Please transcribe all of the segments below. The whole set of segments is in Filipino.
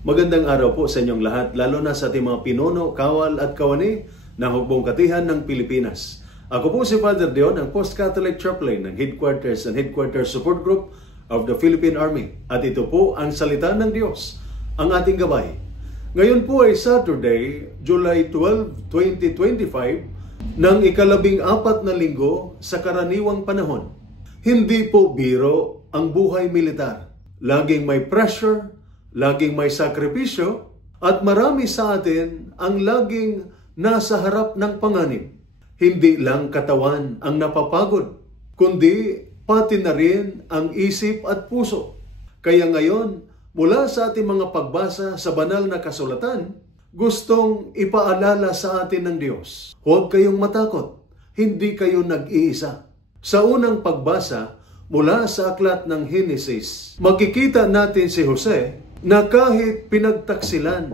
Magandang araw po sa inyong lahat, lalo na sa ating mga pinuno, kawal at kawani ng Hukbong Katihan ng Pilipinas. Ako po si Father Dion, ang Post-Catholic Chaplain ng Headquarters and Headquarters Support Group of the Philippine Army. At ito po ang salita ng Diyos, ang ating gabay. Ngayon po ay Saturday, July 12, 2025, ng ika-14 na linggo sa karaniwang panahon. Hindi po biro ang buhay militar. Laging may pressure, laging may sakripisyo, at marami sa atin ang laging nasa harap ng panganib. Hindi lang katawan ang napapagod, kundi pati na rin ang isip at puso. Kaya ngayon, mula sa ating mga pagbasa sa banal na kasulatan, gustong ipaalala sa atin ng Diyos. Huwag kayong matakot, hindi kayo nag-iisa. Sa unang pagbasa, mula sa aklat ng Henesis, makikita natin si Jose na kahit pinagtaksilan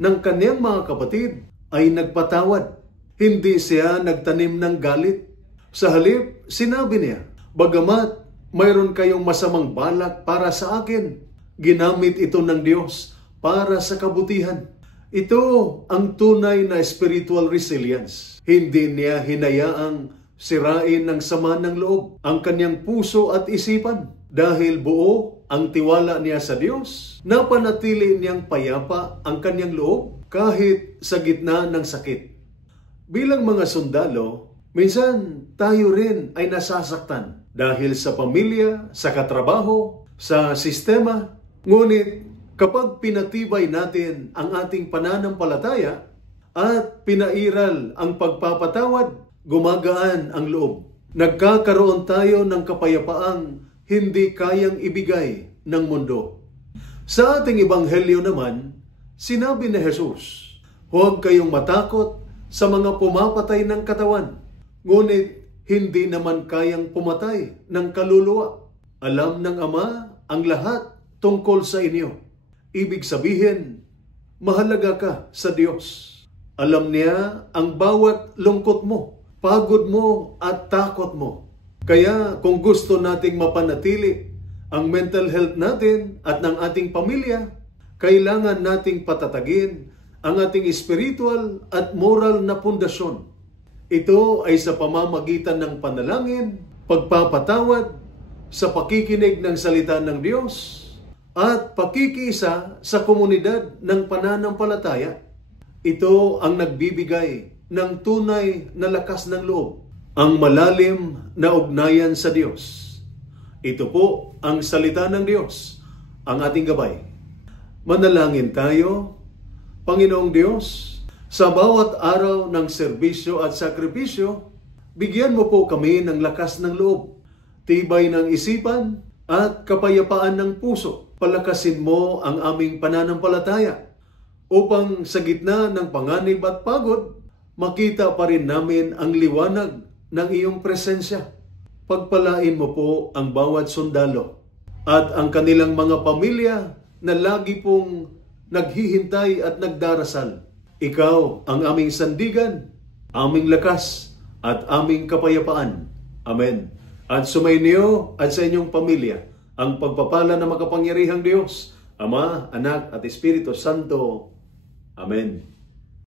ng kaniyang mga kapatid ay nagpatawad. Hindi siya nagtanim ng galit. Sa halip, sinabi niya, bagamat mayroon kayong masamang balak para sa akin, ginamit ito ng Diyos para sa kabutihan. Ito ang tunay na spiritual resilience. Hindi niya hinayaang sirain ng sama ng loob ang kanyang puso at isipan. Dahil buo ang tiwala niya sa Diyos, napanatili niyang payapa ang kanyang loob kahit sa gitna ng sakit. Bilang mga sundalo, minsan tayo rin ay nasasaktan dahil sa pamilya, sa katrabaho, sa sistema. Ngunit kapag pinatibay natin ang ating pananampalataya at pinairal ang pagpapatawad, gumagaan ang loob. Nagkakaroon tayo ng kapayapaang hindi kayang ibigay ng mundo. Sa ating ebanghelyo naman, sinabi ni Jesus, huwag kayong matakot sa mga pumapatay ng katawan, ngunit hindi naman kayang pumatay ng kaluluwa. Alam ng Ama ang lahat tungkol sa inyo. Ibig sabihin, mahalaga ka sa Diyos. Alam niya ang bawat lungkot mo, pagod mo at takot mo. Kaya kung gusto nating mapanatili ang mental health natin at ng ating pamilya, kailangan nating patatagin ang ating spiritual at moral na pundasyon. Ito ay sa pamamagitan ng panalangin, pagpapatawad, sa pakikinig ng salita ng Diyos, at pakikiisa sa komunidad ng pananampalataya. Ito ang nagbibigay ng tunay na lakas ng loob, ang malalim na ugnayan sa Diyos. Ito po ang salita ng Diyos, ang ating gabay. Manalangin tayo. Panginoong Diyos, sa bawat araw ng serbisyo at sakripisyo, bigyan mo po kami ng lakas ng loob, tibay ng isipan at kapayapaan ng puso. Palakasin mo ang aming pananampalataya upang sa gitna ng panganib at pagod, makita pa rin namin ang liwanag ng iyong presensya. Pagpalain mo po ang bawat sundalo at ang kanilang mga pamilya na lagi pong naghihintay at nagdarasal. Ikaw ang aming sandigan, aming lakas at aming kapayapaan. Amen. At sumainyo at sa inyong pamilya ang pagpapala ng makapangyarihang Diyos, Ama, Anak at Espiritu Santo. Amen.